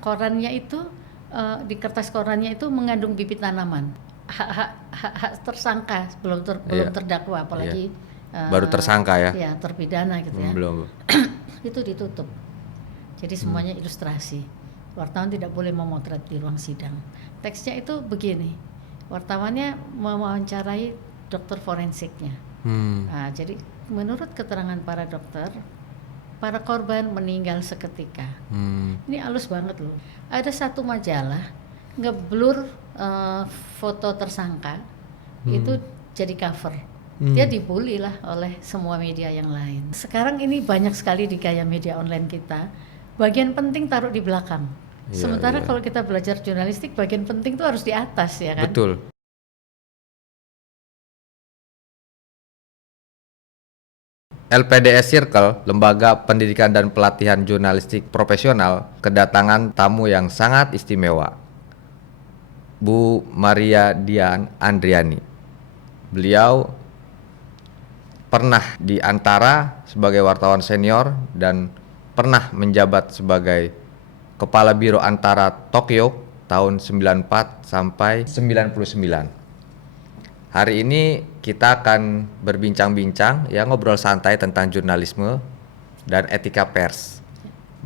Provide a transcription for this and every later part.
korannya itu di kertas korannya itu mengandung bibit tanaman. Hak tersangka belum Iya. terdakwa, Iya. apalagi Baru tersangka ya? ya terpidana gitu ya. Belum. Itu ditutup. Jadi semuanya ilustrasi. Wartawan tidak boleh memotret di ruang sidang. Teksnya itu begini. Wartawannya mewawancarai dokter forensiknya. Nah, jadi menurut keterangan para dokter, para korban meninggal seketika. Ini halus banget loh. Ada satu majalah ngeblur foto tersangka, itu jadi cover. Dia dibully lah oleh semua media yang lain. Sekarang ini banyak sekali di gaya media online kita, bagian penting taruh di belakang. Iya, Sementara iya. kalau kita belajar jurnalistik, bagian penting tuh harus di atas, ya kan? Betul. LPDS Circle, Lembaga Pendidikan dan Pelatihan Jurnalistik Profesional, kedatangan tamu yang sangat istimewa, Bu Maria Dian Andriani. Beliau pernah di Antara sebagai wartawan senior dan pernah menjabat sebagai Kepala Biro Antara Tokyo tahun 94 sampai 99. Hari ini kita akan berbincang-bincang, ya, ngobrol santai tentang jurnalisme dan etika pers.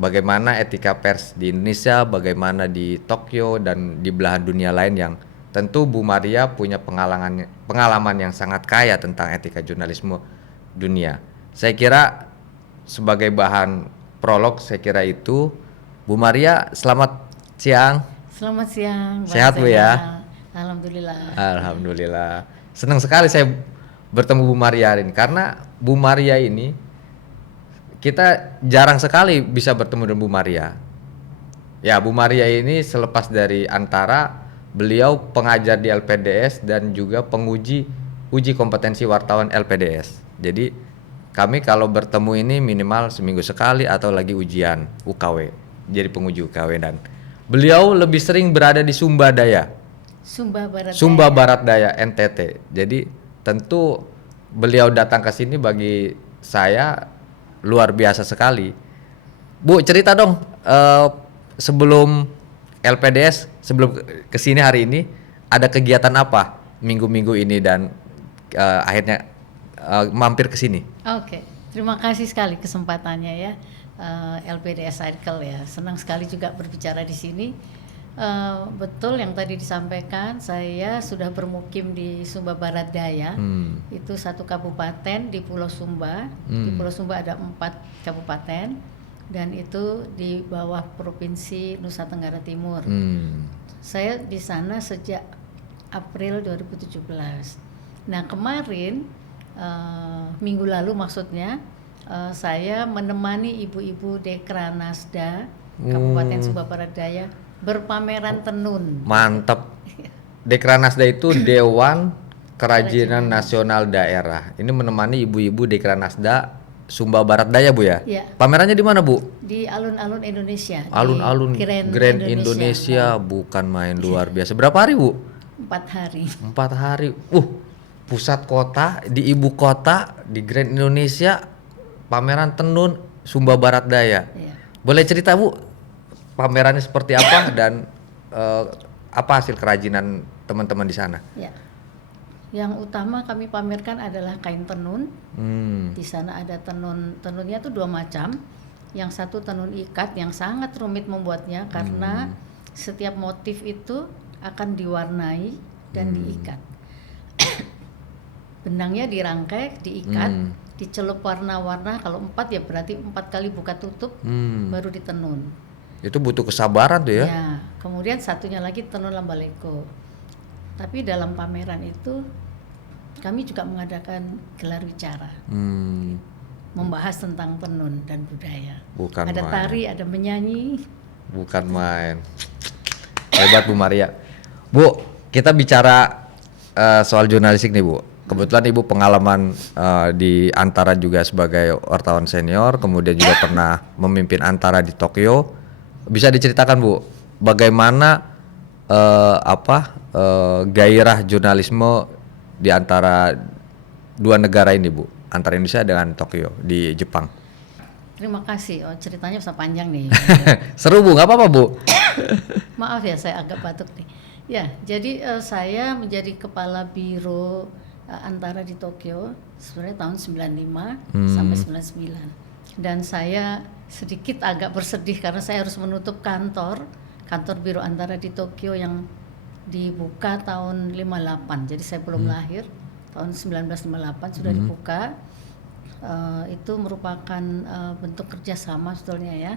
Bagaimana etika pers di Indonesia, bagaimana di Tokyo dan di belahan dunia lain, yang tentu Bu Maria punya pengalaman yang sangat kaya tentang etika jurnalisme dunia. Saya kira sebagai bahan prolog, saya kira itu. Bu Maria, selamat siang. Selamat siang. Sehat Bu ya? Alhamdulillah. Alhamdulillah. Senang sekali saya bertemu Bu Maria hari ini, karena Bu Maria ini kita jarang sekali bisa bertemu dengan Bu Maria. Ya, Bu Maria ini selepas dari Antara, beliau pengajar di LPDS dan juga penguji uji kompetensi wartawan LPDS. Jadi kami kalau bertemu ini minimal seminggu sekali atau lagi ujian UKW. Jadi penguji UKW, dan beliau lebih sering berada di Sumba Daya. Sumba Barat Daya NTT. Jadi tentu beliau datang ke sini bagi saya luar biasa sekali. Bu, cerita dong, sebelum LPDS, sebelum kesini hari ini, ada kegiatan apa minggu-minggu ini dan akhirnya mampir ke sini. Oke, terima kasih sekali kesempatannya ya, LPDS Circle ya. Senang sekali juga berbicara di sini. Betul yang tadi disampaikan, saya sudah bermukim di Sumba Barat Daya. Itu satu kabupaten di Pulau Sumba. Di Pulau Sumba ada 4 kabupaten dan itu di bawah Provinsi Nusa Tenggara Timur. Saya di sana sejak April 2017. Nah, kemarin minggu lalu maksudnya, saya menemani ibu-ibu Dekranasda Kabupaten Sumba Barat Daya berpameran tenun. Mantap. Dekranasda itu Dewan Kerajinan Nasional Daerah. Ini menemani ibu-ibu Dekranasda Sumba Barat Daya, Bu ya? Ya. Pamerannya di mana, Bu? Di alun-alun Indonesia. Alun-alun Grand Indonesia. Bukan main, luar biasa. Berapa hari, Bu? 4 hari. 4 hari. Pusat kota, di ibu kota, di Grand Indonesia, pameran tenun Sumba Barat Daya. Ya. Boleh cerita, Bu, pamerannya seperti apa dan apa hasil kerajinan teman-teman di sana? Ya. Yang utama kami pamerkan adalah kain tenun. Di sana ada tenunnya tuh 2 macam. Yang satu tenun ikat yang sangat rumit membuatnya karena setiap motif itu akan diwarnai dan diikat. Benangnya dirangkai, diikat, dicelup warna-warna. Kalau 4 ya berarti 4 kali buka tutup baru ditenun. Itu butuh kesabaran tuh ya? Ya, kemudian satunya lagi tenun lambaleko. Tapi dalam pameran itu kami juga mengadakan gelar bicara, membahas tentang tenun dan budaya. Bukan ada main. tari, ada menyanyi. Bukan main. Hebat Bu Maria. Bu, kita bicara soal jurnalistik nih, Bu. Kebetulan Ibu pengalaman di Antara juga sebagai wartawan senior, kemudian juga pernah memimpin Antara di Tokyo. Bisa diceritakan, Bu, bagaimana gairah jurnalisme di antara 2 negara ini, Bu, antara Indonesia dengan Tokyo di Jepang? Terima kasih. Ceritanya bisa panjang nih. Seru, Bu, nggak apa-apa, Bu. Maaf ya, saya agak batuk nih. Ya, jadi saya menjadi kepala biro antara di Tokyo sebenarnya tahun 95 sampai 99. Dan saya sedikit agak bersedih karena saya harus menutup kantor biro antara di Tokyo yang dibuka tahun 58. Jadi saya belum lahir. Tahun 1958 sudah dibuka. Itu merupakan bentuk kerjasama sebetulnya ya.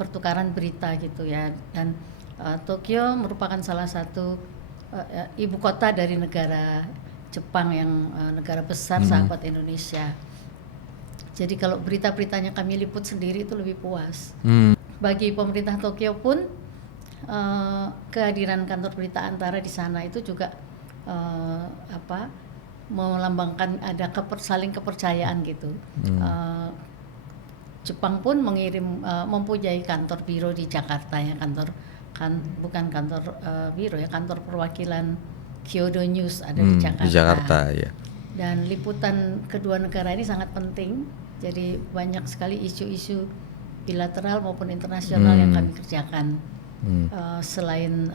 Pertukaran berita gitu ya, dan Tokyo merupakan salah satu ibu kota dari negara Jepang yang negara besar sahabat Indonesia. Jadi kalau berita-beritanya kami liput sendiri itu lebih puas. Bagi pemerintah Tokyo pun kehadiran kantor berita antara di sana itu juga melambangkan ada saling kepercayaan gitu. Jepang pun mempunyai kantor biro di Jakarta ya, bukan kantor biro ya, kantor perwakilan Kyodo News ada di Jakarta. Di Jakarta ya. Dan liputan kedua negara ini sangat penting. Jadi banyak sekali isu-isu bilateral maupun internasional yang kami kerjakan. Selain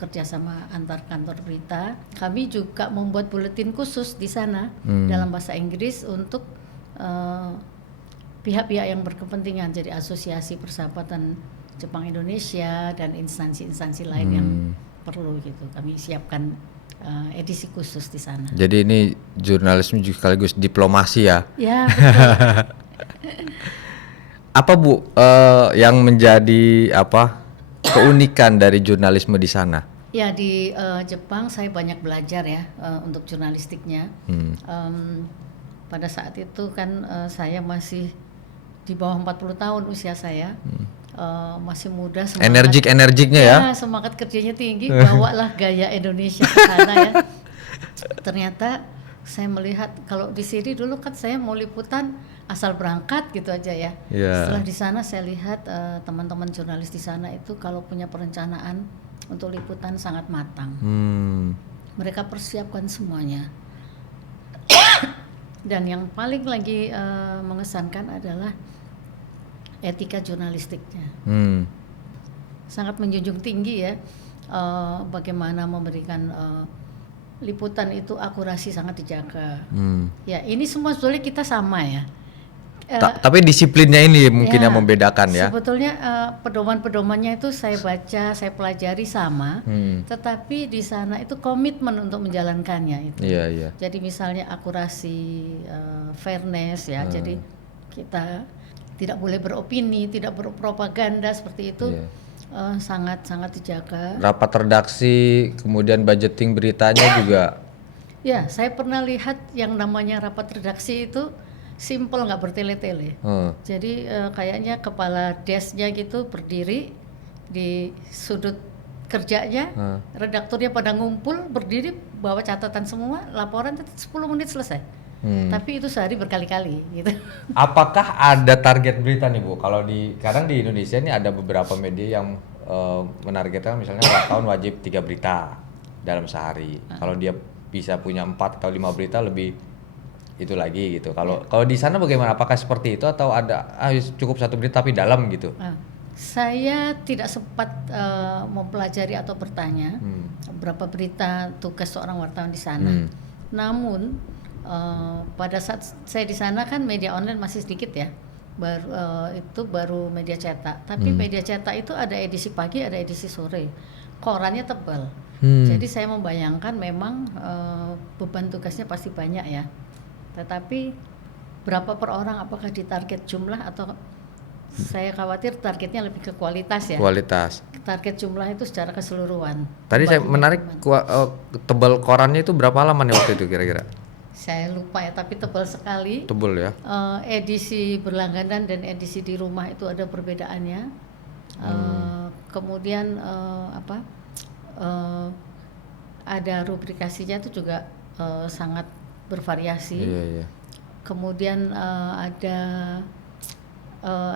kerjasama antar kantor berita, kami juga membuat buletin khusus di sana dalam bahasa Inggris untuk pihak-pihak yang berkepentingan, jadi asosiasi persahabatan Jepang Indonesia dan instansi-instansi lain yang perlu gitu. Kami siapkan edisi khusus di sana. Jadi ini jurnalisme juga sekaligus diplomasi ya? Ya, betul. Apa Bu yang menjadi keunikan dari jurnalisme di sana? Ya, di Jepang saya banyak belajar ya untuk jurnalistiknya. Pada saat itu kan saya masih di bawah 40 tahun usia saya, masih muda, energiknya ya? Semangat kerjanya tinggi, bawalah gaya Indonesia ke sana ya. Ternyata saya melihat kalau di sini dulu kan saya mau liputan asal berangkat gitu aja ya. Setelah di sana saya lihat teman-teman jurnalis di sana itu kalau punya perencanaan untuk liputan sangat matang. Mereka persiapkan semuanya. Dan yang paling lagi mengesankan adalah etika jurnalistiknya. Sangat menjunjung tinggi ya, bagaimana memberikan liputan itu akurasi sangat dijaga. Ya, ini semua sebetulnya kita sama ya. Tapi disiplinnya ini mungkin yang membedakan ya. Sebetulnya pedoman-pedomannya itu saya baca, saya pelajari sama, tetapi di sana itu komitmen untuk menjalankannya itu. Iya. Jadi misalnya akurasi, fairness ya. Jadi kita tidak boleh beropini, tidak berpropaganda seperti itu. Sangat-sangat dijaga. Rapat redaksi, kemudian budgeting beritanya juga. Ya, saya pernah lihat yang namanya rapat redaksi itu simple, nggak bertele-tele. Jadi kayaknya kepala desknya gitu berdiri di sudut kerjanya, redakturnya pada ngumpul berdiri bawa catatan semua, laporan 10 menit selesai. Tapi itu sehari berkali-kali gitu. Apakah ada target berita nih Bu? Kalau kadang di Indonesia ini ada beberapa media yang menargetkan misalnya wartawan wajib 3 berita dalam sehari. Kalau dia bisa punya 4 atau 5 berita lebih itu lagi gitu. Kalau di sana bagaimana? Apakah seperti itu atau ada cukup 1 berita tapi dalam gitu? Saya tidak sempat mempelajari atau bertanya berapa berita tugas seorang wartawan di sana. Namun pada saat saya di sana kan media online masih sedikit ya. Baru media cetak. Tapi media cetak itu ada edisi pagi, ada edisi sore. Korannya tebal. Jadi saya membayangkan memang beban tugasnya pasti banyak ya. Tetapi berapa per orang, apakah ditarget jumlah atau saya khawatir targetnya lebih ke kualitas ya. Kualitas. Target jumlah itu secara keseluruhan. Tadi saya menarik tebal korannya itu berapa halaman ya waktu itu kira-kira? Saya lupa ya, tapi tebal sekali. Tebal ya. Edisi berlangganan dan edisi di rumah itu ada perbedaannya. Kemudian ada rubrikasinya itu juga sangat bervariasi. Iya. Kemudian ada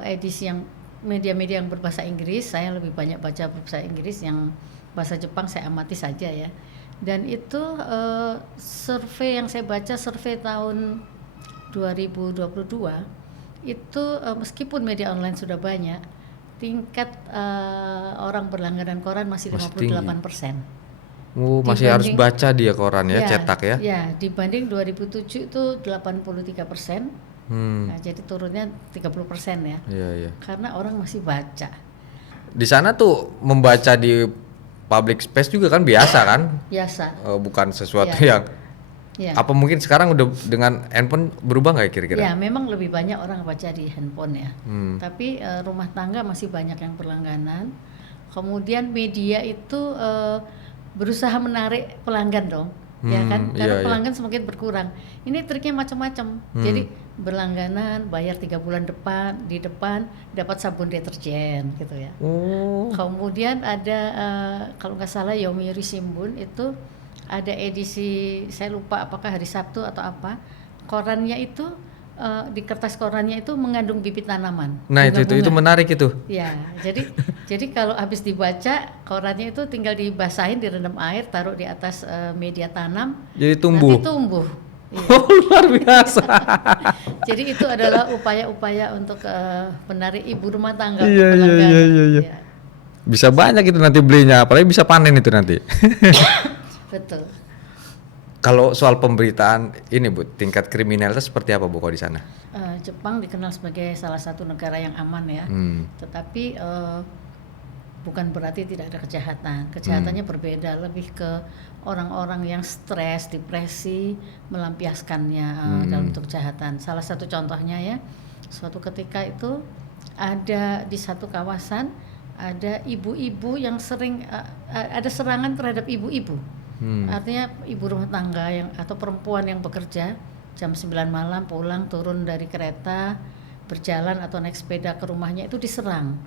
edisi yang media-media yang berbahasa Inggris. Saya lebih banyak baca berbahasa Inggris, yang bahasa Jepang saya amati saja ya. Dan itu survei yang saya baca, survei tahun 2022 itu meskipun media online sudah banyak, tingkat orang berlangganan koran masih Masih tinggi. 58%. Masih harus Dibanding- baca dia koran ya, cetak ya. Ya, dibanding 2007 itu 83%. Hmm. Nah, jadi turunnya 30% ya. Iya, iya. Karena orang masih baca. Di sana tuh membaca di public space juga kan biasa kan? Biasa. Bukan sesuatu Iya. yang Ya. apa mungkin sekarang udah dengan handphone berubah nggak ya kira-kira? Ya, memang lebih banyak orang baca di handphone ya. Hmm. Tapi rumah tangga masih banyak yang berlangganan. Kemudian media itu berusaha menarik pelanggan dong, ya kan? Karena iya, pelanggan semakin berkurang. Ini triknya macam-macam. Jadi berlangganan, bayar 3 bulan di depan dapat sabun deterjen gitu ya. Oh. Kemudian ada kalau nggak salah Yomiuri Shimbun itu ada edisi, saya lupa apakah hari Sabtu atau apa, korannya itu di kertas korannya itu mengandung bibit tanaman. Nah itu bunga-bunga. menarik itu. Ya, jadi kalau habis dibaca korannya itu tinggal dibasahin, direndam air, taruh di atas media tanam, Jadi tumbuh. nanti tumbuh. Iya. Luar biasa. Jadi itu adalah upaya-upaya untuk menarik ibu rumah tangga Iya, untuk berlangganan. iya. Ya, Bisa banyak itu nanti belinya, apalagi bisa panen itu nanti. betul. Kalau soal pemberitaan ini Bu, tingkat kriminalitas seperti apa Bu kalau di sana? Jepang dikenal sebagai salah satu negara yang aman ya, tetapi bukan berarti tidak ada kejahatan. Kejahatannya berbeda, lebih ke orang-orang yang stres, depresi, melampiaskannya dalam bentuk kejahatan. Salah satu contohnya ya, suatu ketika itu ada di satu kawasan ada ibu-ibu yang sering ada serangan terhadap ibu-ibu. Artinya ibu rumah tangga yang atau perempuan yang bekerja jam 9 malam pulang turun dari kereta berjalan atau naik sepeda ke rumahnya itu diserang.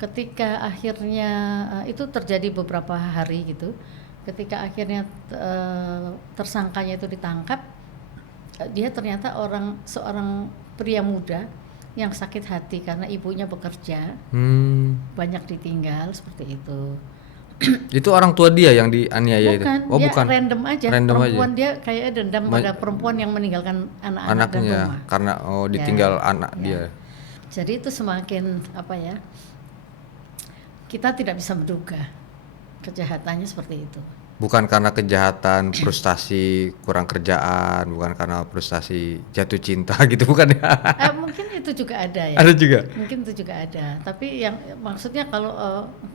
Ketika akhirnya itu terjadi beberapa hari gitu. Ketika akhirnya tersangkanya itu ditangkap, dia ternyata seorang pria muda yang sakit hati karena ibunya bekerja, banyak ditinggal seperti itu. Itu orang tua dia yang dianiaya itu? Bukan, Oh dia bukan. random aja. Random Perempuan aja. dia kayak dendam pada perempuan yang meninggalkan anak-anak dan Anaknya rumah. karena ditinggal anak Ya. dia. Jadi itu semakin apa ya? Kita tidak bisa menduga kejahatannya seperti itu. Bukan karena kejahatan, frustasi, kurang kerjaan, bukan karena frustasi jatuh cinta gitu bukan ya? Mungkin itu juga ada ya. Ada juga. Mungkin itu juga ada. Tapi yang maksudnya kalau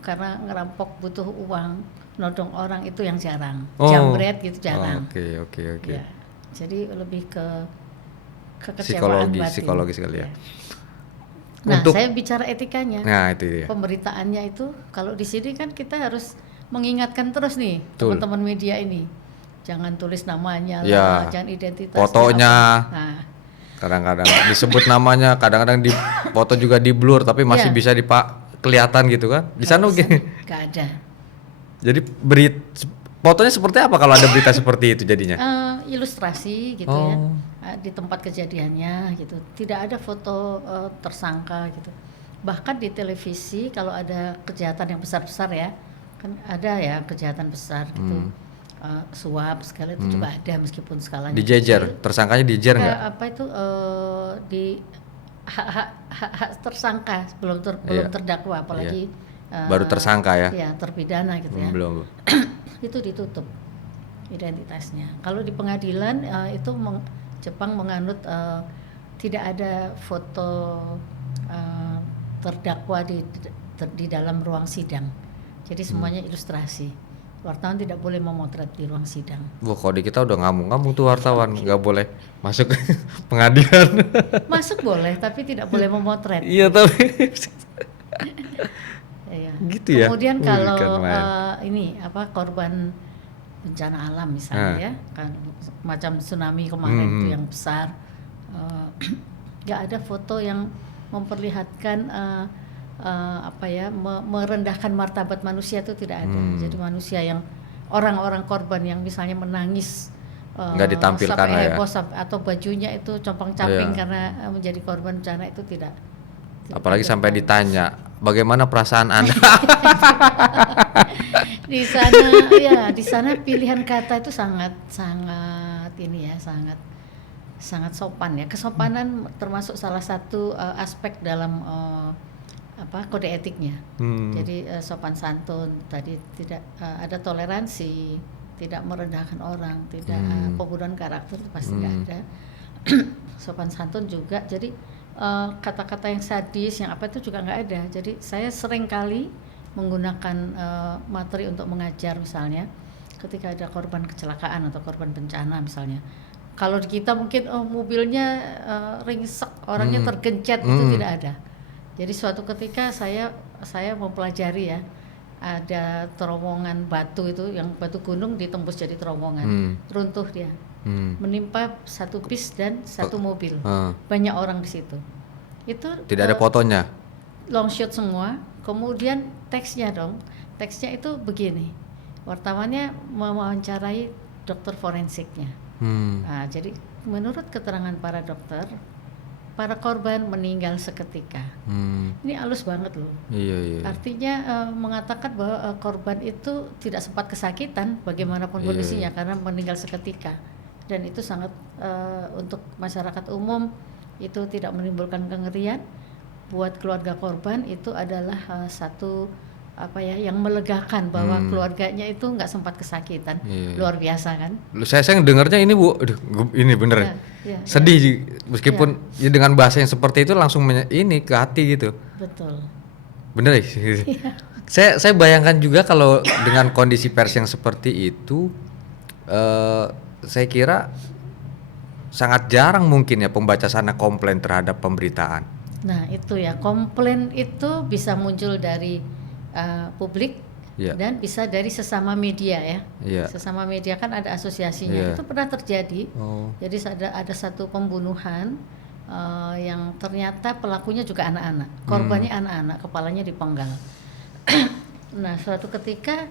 karena ngerampok butuh uang, nodong orang itu yang jarang. Jambret gitu jarang. Oke. Ya. Jadi lebih ke kekecewaan batin. Psikologi sekali ya. Nah, saya bicara etikanya. Nah, itu dia. Pemberitaannya itu kalau di sini kan kita harus mengingatkan terus nih Betul. teman-teman media ini. Jangan tulis namanya Ya, lah, jangan identitasnya. fotonya. Nah, Kadang-kadang disebut namanya, kadang-kadang di foto juga di blur tapi masih Iya. bisa kelihatan gitu kan. Di sana begini. nggak ada. Jadi fotonya seperti apa kalau ada berita seperti itu jadinya? Ilustrasi gitu ya, di tempat kejadiannya gitu. Tidak ada foto tersangka gitu. Bahkan di televisi kalau ada kejahatan yang besar-besar ya, kan ada ya kejahatan besar gitu. Suap segala itu juga ada meskipun skalanya Dijejer, kecil. tersangkanya dijejer nggak? Apa itu di hak tersangka belum Iya. terdakwa apalagi Baru tersangka ya? ya terpidana gitu ya. Belum. Itu ditutup identitasnya. Kalau di pengadilan itu Jepang menganut tidak ada foto terdakwa di dalam ruang sidang. Jadi semuanya ilustrasi. Wartawan tidak boleh memotret di ruang sidang. Wah, kalau di kita udah ngamuk-ngamuk tuh wartawan, nggak boleh masuk ke pengadilan. Masuk boleh, tapi tidak boleh memotret. Iya tapi Iya. gitu ya. Kemudian Wih, kalau kan main. ini apa korban bencana alam misalnya ya, kan macam tsunami kemarin itu yang besar, nggak ada foto yang memperlihatkan apa ya merendahkan martabat manusia itu tidak ada. Jadi manusia yang orang-orang korban yang misalnya menangis Nggak ditampilkan sampai lah ya. heboh atau bajunya itu compang-camping Iya. karena menjadi korban bencana itu tidak Apalagi sampai ditanya, bagaimana perasaan Anda? di sana pilihan kata itu sangat ini ya, sangat sopan ya. Kesopanan termasuk salah satu aspek dalam kode etiknya. Hmm. Jadi sopan santun, tadi tidak ada toleransi, tidak merendahkan orang, tidak pembunuhan karakter pasti nggak ada. Sopan santun juga. Jadi kata-kata yang sadis, yang apa itu juga nggak ada. Jadi saya sering kali menggunakan materi untuk mengajar, misalnya ketika ada korban kecelakaan atau korban bencana misalnya. Kalau di kita mungkin mobilnya ringsek, orangnya tergencet, itu tidak ada. Jadi suatu ketika saya mempelajari ya, ada terowongan batu itu, yang batu gunung ditembus jadi terowongan, runtuh dia, menimpa satu bis dan satu mobil, banyak orang di situ. Itu tidak ada fotonya, long shot semua. Kemudian teksnya itu begini, wartawannya mewawancarai dokter forensiknya. Nah, jadi menurut keterangan para dokter, para korban meninggal seketika. Ini halus banget loh. Iya. Artinya mengatakan bahwa korban itu tidak sempat kesakitan bagaimanapun kondisinya, karena meninggal seketika. Dan itu sangat untuk masyarakat umum itu tidak menimbulkan kengerian. Buat keluarga korban itu adalah satu yang melegakan bahwa keluarganya itu nggak sempat kesakitan. Luar biasa kan? Saya dengarnya ini Bu, ini bener sedih meskipun ya dengan bahasa yang seperti itu langsung ini ke hati gitu. Betul. Bener ya? Saya bayangkan juga kalau dengan kondisi pers yang seperti itu, saya kira sangat jarang mungkin ya pembaca sana komplain terhadap pemberitaan. Nah itu ya, komplain itu bisa muncul dari publik dan bisa dari sesama media ya. Sesama media kan ada asosiasinya. Itu pernah terjadi. Jadi ada satu pembunuhan yang ternyata pelakunya juga anak-anak, korbannya anak-anak, kepalanya dipenggal. Nah suatu ketika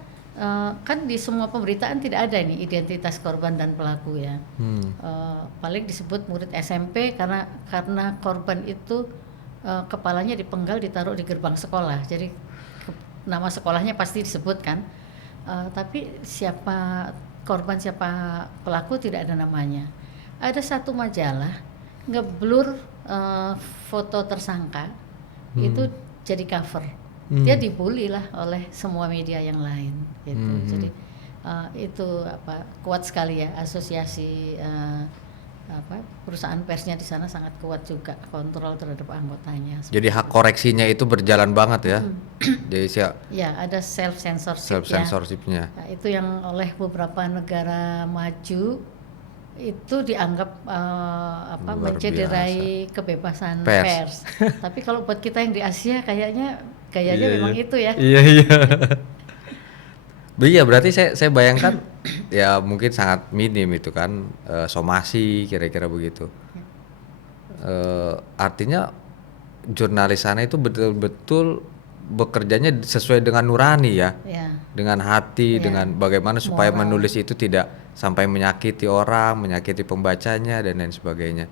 kan di semua pemberitaan tidak ada nih identitas korban dan pelaku ya. Paling disebut murid SMP karena korban itu kepalanya dipenggal, ditaruh di gerbang sekolah. Jadi nama sekolahnya pasti disebutkan, tapi siapa korban, siapa pelaku tidak ada namanya. Ada satu majalah ngeblur foto tersangka, itu jadi cover. Dia dibully lah oleh semua media yang lain gitu. Jadi itu kuat sekali ya asosiasi perusahaan persnya di sana, sangat kuat juga kontrol terhadap anggotanya. Jadi hak koreksinya itu berjalan banget ya. Jadi ada self censorshipnya. Nah, itu yang oleh beberapa negara maju itu dianggap mencederai kebebasan pers. Tapi kalau buat kita yang di Asia kayaknya gayanya memang itu ya. Iya. Iya, berarti saya bayangkan ya mungkin sangat minim itu kan, somasi kira-kira begitu. Artinya jurnalis sana itu betul-betul bekerjanya sesuai dengan nurani ya, dengan hati, dengan bagaimana supaya menulis itu tidak sampai menyakiti orang, menyakiti pembacanya dan lain sebagainya.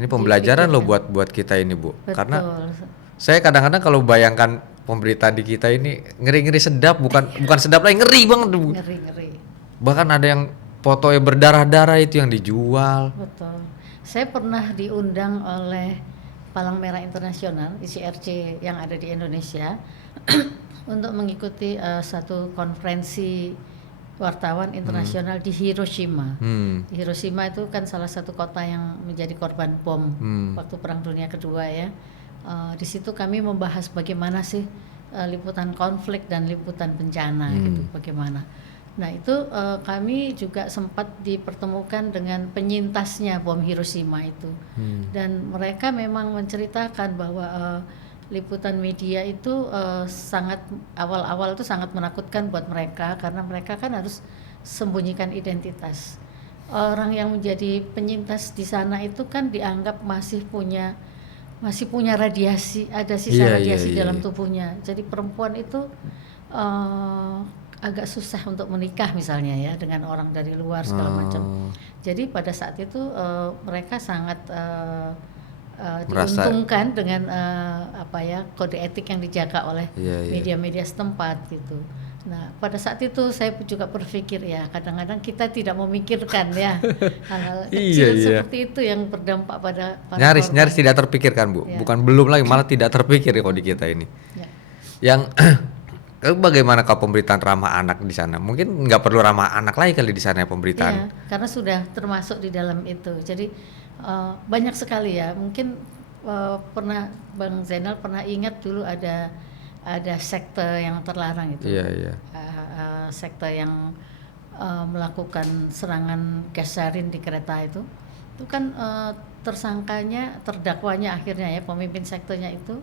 Ini pembelajaran loh buat kita ini Bu. Betul. Karena saya kadang-kadang kalau bayangkan pemberitaan di kita ini ngeri-ngeri sedap, bukan sedap lagi, ngeri banget. Ngeri. Bahkan ada yang fotonya berdarah-darah itu yang dijual. Betul. Saya pernah diundang oleh Palang Merah Internasional ICRC yang ada di Indonesia untuk mengikuti satu konferensi wartawan internasional di Hiroshima. Di Hiroshima itu kan salah satu kota yang menjadi korban bom waktu Perang Dunia Kedua ya. Di situ kami membahas bagaimana sih liputan konflik dan liputan bencana gitu, bagaimana. Nah itu kami juga sempat dipertemukan dengan penyintasnya bom Hiroshima itu, dan mereka memang menceritakan bahwa liputan media itu sangat awal-awal itu sangat menakutkan buat mereka, karena mereka kan harus sembunyikan identitas. Orang yang menjadi penyintas di sana itu kan dianggap masih punya radiasi, ada sisa radiasi dalam tubuhnya. Jadi perempuan itu agak susah untuk menikah misalnya ya dengan orang dari luar segala macam. Jadi pada saat itu mereka sangat diuntungkan dengan kode etik yang dijaga oleh media-media setempat gitu. Nah, pada saat itu saya juga berpikir ya, kadang-kadang kita tidak memikirkan ya hal-hal Iya, kecil iya. seperti itu yang berdampak pada para Nyaris korban. tidak terpikirkan, Bu. Ya, Bukan belum lagi, malah tidak terpikir ya kalau di kita ini. ya. Yang bagaimana kalau pemberitaan ramah anak di sana? Mungkin nggak perlu ramah anak lagi kali di sana ya pemberitaan. Iya, karena sudah termasuk di dalam itu. Jadi banyak sekali ya. Mungkin pernah Bang Zainal pernah ingat dulu ada sekte yang terlarang itu. Iya, iya. Sekte yang melakukan serangan gas sarin di kereta itu. Itu kan tersangkanya, terdakwanya akhirnya ya pemimpin sektenya itu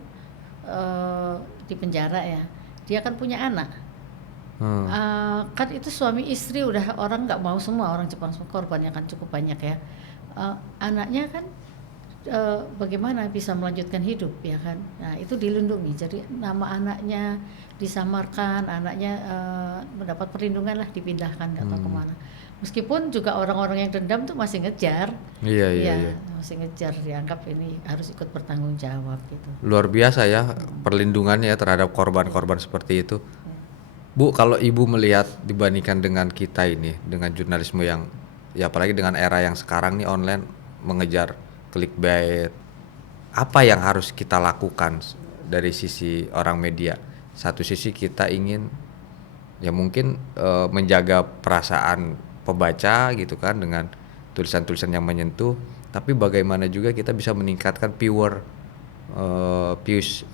di penjara ya. Dia kan punya anak. Kan itu suami istri udah orang nggak mau semua, orang Jepang semua, korbannya kan cukup banyak ya. Anaknya kan bagaimana bisa melanjutkan hidup ya kan. Nah itu dilindungi, jadi nama anaknya disamarkan, anaknya mendapat perlindungan lah, dipindahkan nggak tahu kemana. Meskipun juga orang-orang yang dendam tuh masih ngejar. Iya, iya, Ya, iya. masih ngejar, dianggap ini harus ikut bertanggung jawab gitu. Luar biasa ya perlindungannya ya terhadap korban-korban seperti itu. Bu, kalau Ibu melihat dibandingkan dengan kita ini, dengan jurnalisme yang ya apalagi dengan era yang sekarang nih online mengejar clickbait, apa yang harus kita lakukan dari sisi orang media? Satu sisi kita ingin ya mungkin menjaga perasaan pembaca gitu kan dengan tulisan-tulisan yang menyentuh, tapi bagaimana juga kita bisa meningkatkan views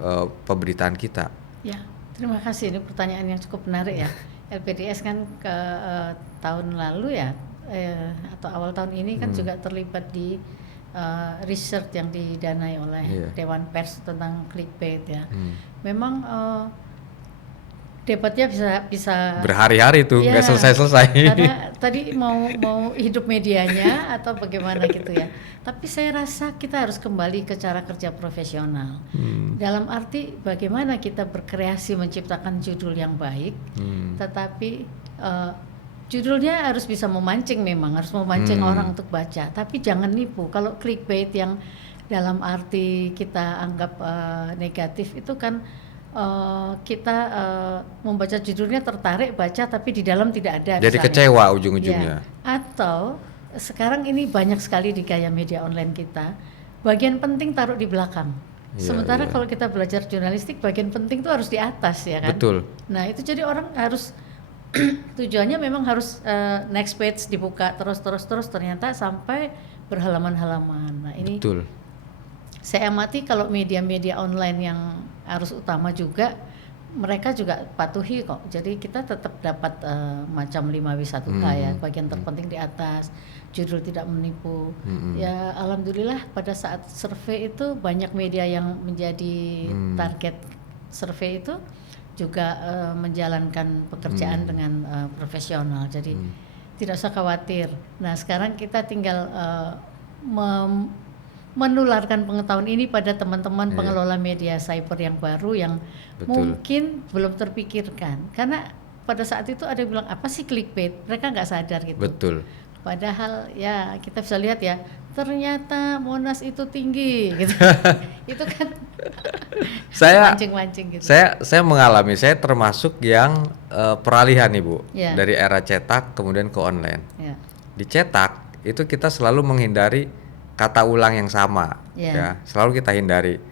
pemberitaan kita. Ya, terima kasih. Ini pertanyaan yang cukup menarik ya. LPDS kan ke tahun lalu ya, atau awal tahun ini kan juga terlibat di research yang didanai oleh Dewan Pers tentang clickbait ya. Memang debatnya bisa berhari-hari tuh nggak selesai-selesai. Karena tadi mau hidup medianya atau bagaimana gitu ya. Tapi saya rasa kita harus kembali ke cara kerja profesional. Dalam arti bagaimana kita berkreasi menciptakan judul yang baik, tetapi judulnya harus bisa memancing, memang harus memancing orang untuk baca. Tapi jangan nipu. Kalau clickbait yang dalam arti kita anggap negatif itu kan kita membaca judulnya tertarik baca tapi di dalam tidak ada. Jadi misalnya. kecewa ujung-ujungnya. Ya. Atau sekarang ini banyak sekali di gaya media online kita, bagian penting taruh di belakang. Sementara kalau kita belajar jurnalistik, bagian penting itu harus di atas ya kan. Betul. Nah itu jadi orang harus tujuannya memang harus next page dibuka terus ternyata sampai berhalaman-halaman. Nah ini Betul. saya amati kalau media-media online yang arus utama juga mereka juga patuhi kok. Jadi kita tetap dapat macam 5W1K ya, bagian terpenting di atas, judul tidak menipu. Ya alhamdulillah pada saat survei itu banyak media yang menjadi target survei itu juga menjalankan pekerjaan dengan profesional. Jadi tidak usah khawatir. Nah sekarang kita tinggal menularkan pengetahuan ini pada teman-teman pengelola media cyber yang baru yang mungkin belum terpikirkan. Karena pada saat itu ada yang bilang apa sih clickbait, mereka nggak sadar gitu. Betul. Padahal ya kita bisa lihat ya, ternyata Monas itu tinggi gitu. Itu kan mancing-mancing gitu. Saya mengalami, saya termasuk yang peralihan nih Bu, dari era cetak kemudian ke online. Di cetak itu kita selalu menghindari kata ulang yang sama, ya selalu kita hindari.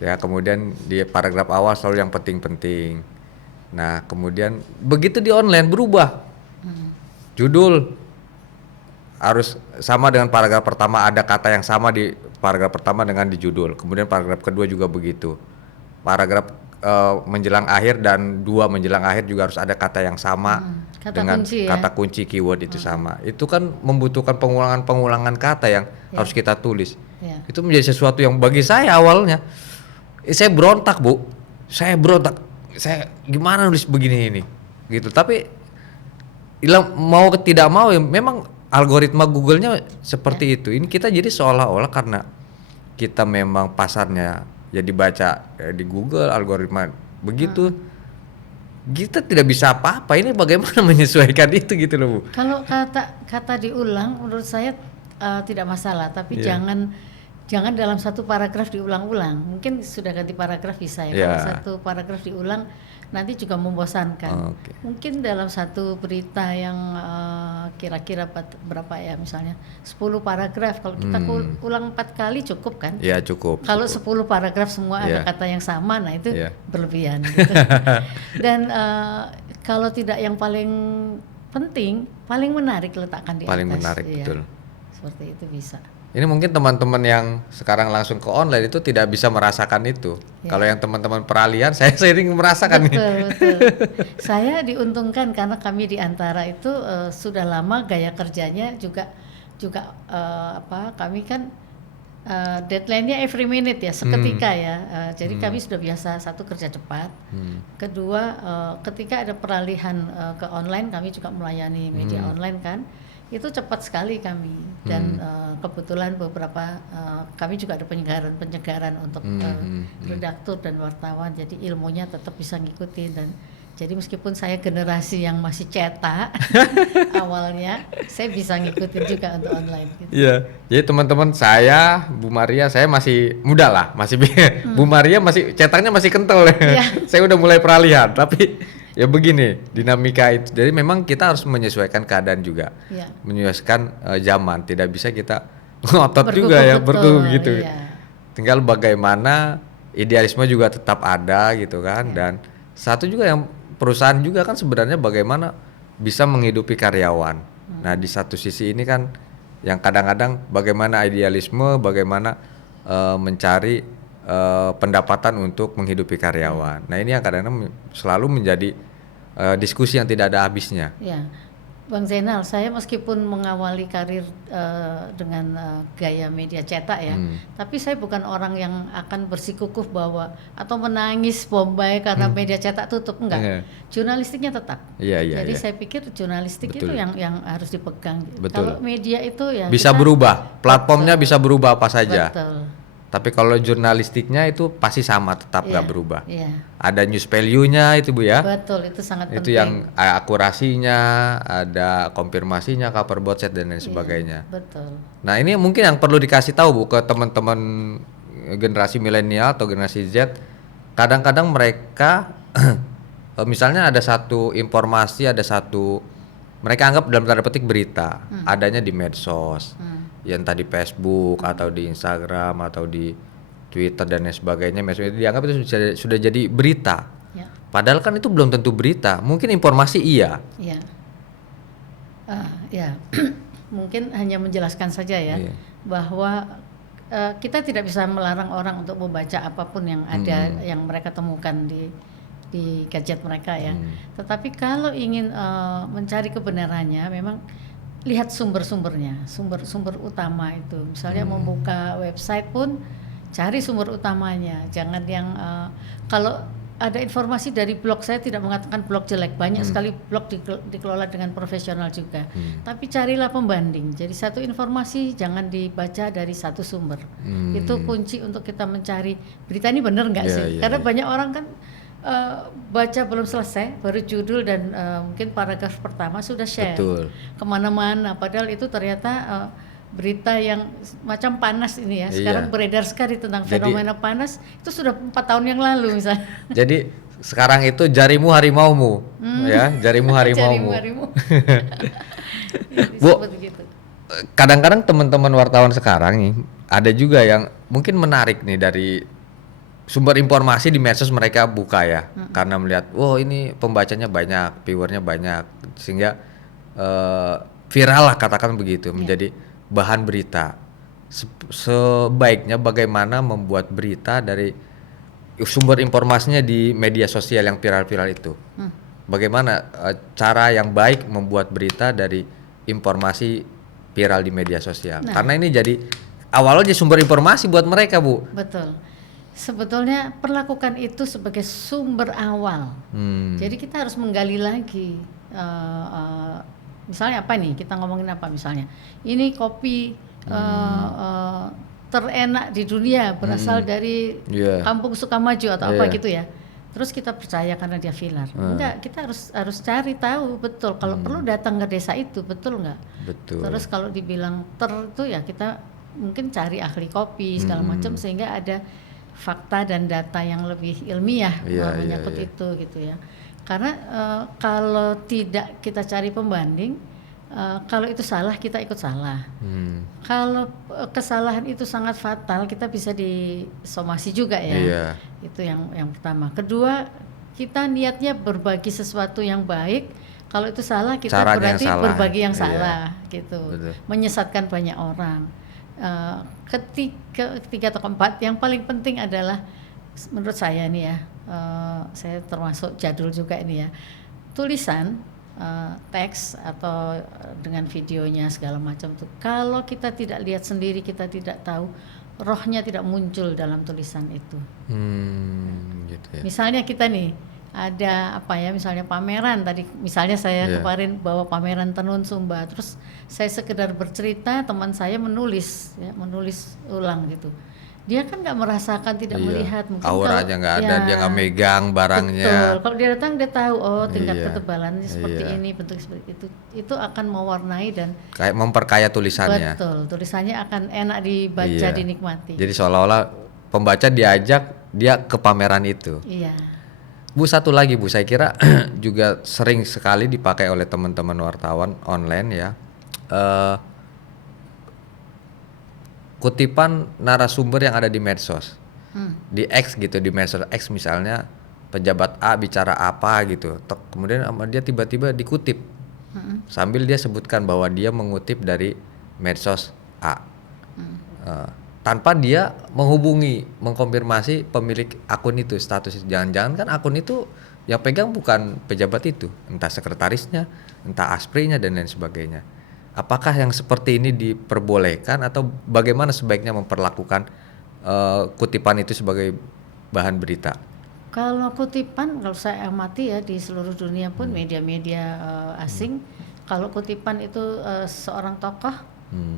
Ya kemudian di paragraf awal selalu yang penting-penting. Nah kemudian begitu di online berubah, judul harus sama dengan paragraf pertama, ada kata yang sama di paragraf pertama dengan di judul. Kemudian paragraf kedua juga begitu. Paragraf menjelang akhir dan 2 menjelang akhir juga harus ada kata yang sama dengan kunci, kata kunci keyword itu sama. Itu kan membutuhkan pengulangan kata yang harus kita tulis. Itu menjadi sesuatu yang bagi saya awalnya saya berontak Bu. Saya gimana nulis begini ini gitu. Tapi mau tidak mau ya memang algoritma Google-nya seperti itu. Ini kita jadi seolah-olah karena kita memang pasarnya jadi baca di Google algoritma begitu, kita tidak bisa apa-apa. Ini bagaimana menyesuaikan itu gitu loh Bu. Kalau kata diulang menurut saya tidak masalah, tapi jangan dalam satu paragraf diulang-ulang. Mungkin sudah ganti paragraf bisa ya. Kalau satu paragraf diulang nanti juga membosankan. Oke. Mungkin dalam satu berita yang kira-kira berapa ya, misalnya 10 paragraf, kalau kita ulang 4 kali cukup kan? Ya cukup. Kalau 10 paragraf semua ada Iya. kata yang sama, nah itu Iya. berlebihan gitu. Dan kalau tidak yang paling penting, paling menarik letakkan di Paling atas. menarik, Iya. betul. Seperti itu bisa. Ini mungkin teman-teman yang sekarang langsung ke online itu tidak bisa merasakan itu. Ya. Kalau yang teman-teman peralihan, saya sering merasakan nih. Betul. Saya diuntungkan karena kami di antara itu sudah lama gaya kerjanya juga kami kan deadline-nya every minute ya, seketika ya. Jadi kami sudah biasa, satu, kerja cepat. Kedua, ketika ada peralihan ke online, kami juga melayani media online kan. Itu cepat sekali kami, dan kebetulan beberapa kami juga ada penyegaran untuk redaktur dan wartawan, jadi ilmunya tetap bisa ngikutin. Dan jadi meskipun saya generasi yang masih cetak awalnya, saya bisa ngikutin juga untuk online gitu. Iya. Jadi teman-teman, saya, Bu Maria, saya masih muda lah, masih Bu Maria masih cetaknya masih kental. Iya. Saya udah mulai peralihan, tapi ya begini dinamika itu. Jadi memang kita harus menyesuaikan keadaan juga, Iya. menyesuaikan zaman. Tidak bisa kita ngotot juga ya, berkuku gitu. Iya. Tinggal bagaimana idealisme juga tetap ada gitu kan. Dan satu juga yang perusahaan juga kan sebenarnya bagaimana bisa menghidupi karyawan. Nah di satu sisi ini kan yang kadang-kadang bagaimana idealisme, bagaimana mencari pendapatan untuk menghidupi karyawan. Nah ini yang kadang-kadang selalu menjadi diskusi yang tidak ada habisnya. Ya, Bang Zainal, saya meskipun mengawali karir dengan gaya media cetak ya, tapi saya bukan orang yang akan bersikukuh bahwa atau menangis Bombay karena media cetak tutup, enggak. Iya. Jurnalistiknya tetap. Iya. Jadi saya pikir jurnalistik Betul. itu yang harus dipegang. Betul. Kalau media itu ya Bisa kita- berubah, platformnya bisa berubah apa saja. Betul. Tapi kalau jurnalistiknya itu pasti sama, tetap nggak Iya, berubah. Iya. Ada news value-nya itu Bu ya. Betul, itu sangat Itu penting. yang akurasinya, ada konfirmasinya, cover bot set dan lain sebagainya. Betul. Nah ini mungkin yang perlu dikasih tahu Bu ke teman-teman generasi milenial atau generasi Z. Kadang-kadang mereka misalnya ada satu informasi, ada satu mereka anggap dalam tanda petik berita, adanya di medsos, yang tadi Facebook atau di Instagram atau di Twitter dan lain sebagainya, medsos itu dianggap itu sudah jadi berita. Ya. Padahal kan itu belum tentu berita, mungkin informasi iya. Ya. Ya. Mungkin hanya menjelaskan saja ya, Iya. bahwa kita tidak bisa melarang orang untuk membaca apapun yang ada yang mereka temukan di gadget mereka ya. Tetapi kalau ingin mencari kebenarannya, memang lihat sumber-sumbernya, sumber utama itu. Misalnya membuka website pun cari sumber utamanya, jangan yang kalau ada informasi dari blog, saya tidak mengatakan blog jelek, banyak sekali blog dikelola dengan profesional juga. Tapi carilah pembanding. Jadi satu informasi jangan dibaca dari satu sumber. Itu kunci untuk kita mencari berita ini benar nggak Iya, sih? iya, Karena iya. banyak orang kan baca belum selesai, baru judul dan mungkin paragraf pertama sudah share Betul. kemana-mana. Padahal itu ternyata berita yang macam panas ini ya. Sekarang Iya. beredar sekali tentang Jadi- fenomena panas. Itu sudah 4 tahun yang lalu misalnya. Jadi sekarang itu jarimu harimaumu, ya, jarimu harimaumu. Jarimu. Bu, Disebut begitu. kadang-kadang teman-teman wartawan sekarang nih ada juga yang mungkin menarik nih dari sumber informasi di medsos mereka buka ya, karena melihat, wow ini pembacanya banyak, viewernya banyak, sehingga viral lah katakan begitu, menjadi bahan berita. Sebaiknya bagaimana membuat berita dari sumber informasinya di media sosial yang viral-viral itu. Bagaimana cara yang baik membuat berita dari informasi viral di media sosial. Nah. Karena ini jadi awalnya sumber informasi buat mereka, Bu. Betul. Sebetulnya perlakukan itu sebagai sumber awal. Jadi kita harus menggali lagi. Misalnya apa nih? Kita ngomongin apa misalnya? Ini kopi terenak di dunia berasal dari Iya. Kampung Sukamaju atau apa Iya. gitu ya. Terus kita percaya karena dia viral. Enggak, kita harus cari tahu betul. Kalau perlu datang ke desa itu, betul nggak? Betul. Terus kalau dibilang itu ya kita mungkin cari ahli kopi segala macam sehingga ada fakta dan data yang lebih ilmiah menyangkut itu gitu ya. Karena kalau tidak kita cari pembanding, kalau itu salah kita ikut salah. Kalau kesalahan itu sangat fatal, kita bisa disomasi juga ya. Itu yang pertama. Kedua, kita niatnya berbagi sesuatu yang baik. Kalau itu salah, kita caranya berarti salah. berbagi yang salah gitu. Betul. Menyesatkan banyak orang. Ketiga atau keempat, yang paling penting adalah menurut saya nih ya, saya termasuk jadul juga ini ya, tulisan, teks atau dengan videonya segala macam tuh, kalau kita tidak lihat sendiri, kita tidak tahu, rohnya tidak muncul dalam tulisan itu. Gitu ya. Misalnya kita nih ada apa ya, misalnya pameran tadi, misalnya saya kemarin bawa pameran tenun Sumba, terus saya sekedar bercerita, teman saya menulis ulang gitu. Dia kan nggak merasakan, tidak melihat, mungkin auranya nggak ada, dia nggak megang barangnya. Betul. Kalau dia datang dia tahu, tingkat ketebalannya seperti ini, bentuk seperti itu akan mewarnai dan kayak memperkaya tulisannya. Betul, tulisannya akan enak dibaca, dinikmati. Jadi seolah-olah pembaca diajak dia ke pameran itu. Iya. Bu, satu lagi Bu, saya kira juga sering sekali dipakai oleh teman-teman wartawan online ya, kutipan narasumber yang ada di medsos, di X gitu, di medsos X misalnya pejabat A bicara apa gitu, kemudian dia tiba-tiba dikutip, sambil dia sebutkan bahwa dia mengutip dari medsos A, tanpa dia menghubungi, mengkonfirmasi pemilik akun itu, status itu. Jangan-jangan kan akun itu yang pegang bukan pejabat itu, entah sekretarisnya, entah asprinya dan lain sebagainya. Apakah yang seperti ini diperbolehkan atau bagaimana sebaiknya memperlakukan kutipan itu sebagai bahan berita? Kalau kutipan, kalau saya amati ya di seluruh dunia pun media-media asing, kalau kutipan itu seorang tokoh,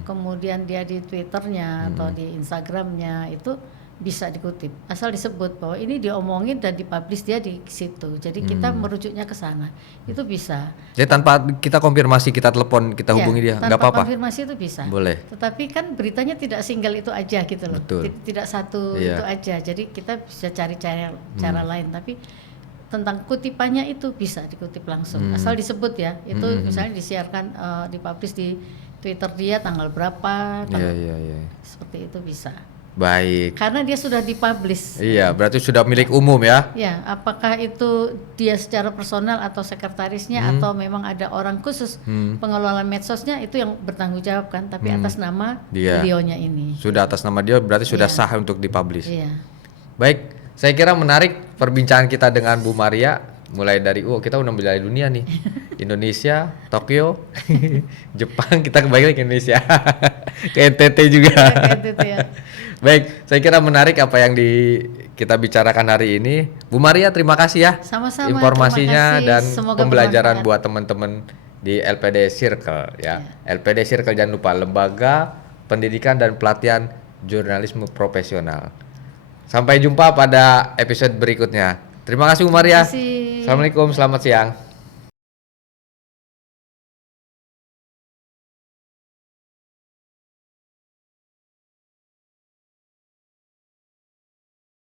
kemudian dia di Twitternya atau di Instagramnya itu bisa dikutip, asal disebut bahwa ini diomongin dan dipublish dia di situ. Jadi kita merujuknya ke sana, itu bisa. Jadi tanpa kita konfirmasi, kita telepon, kita hubungi dia, nggak apa-apa? Tanpa konfirmasi itu bisa. Boleh. Tetapi kan beritanya tidak single itu aja gitu loh. Tidak satu itu aja. Jadi kita bisa cari cara lain. Tapi tentang kutipannya itu bisa dikutip langsung, asal disebut ya. Itu misalnya disiarkan, dipublish di Twitter dia tanggal berapa, seperti itu bisa. Baik. Karena dia sudah dipublish. Iya, berarti sudah milik umum ya? Ya, apakah itu dia secara personal atau sekretarisnya atau memang ada orang khusus pengelola medsosnya, itu yang bertanggung jawab kan, tapi atas nama beliaunya ini. Sudah atas nama dia, berarti sudah sah untuk dipublish. Iya. Baik, saya kira menarik perbincangan kita dengan Bu Maria, mulai dari kita udah belajar dunia nih. Indonesia, Tokyo, Jepang, kita kembali ke Indonesia. Ke NTT juga. Ke NTT ya. Baik, saya kira menarik apa yang kita bicarakan hari ini. Bu Maria, terima kasih ya. Sama-sama. Informasinya dan semoga pembelajaran bermanfaat buat teman-teman di LPD Circle ya. LPD Circle, jangan lupa, Lembaga Pendidikan dan Pelatihan Jurnalisme Profesional. Sampai jumpa pada episode berikutnya. Terima kasih Bu Maria. Terima kasih. Assalamualaikum, selamat siang.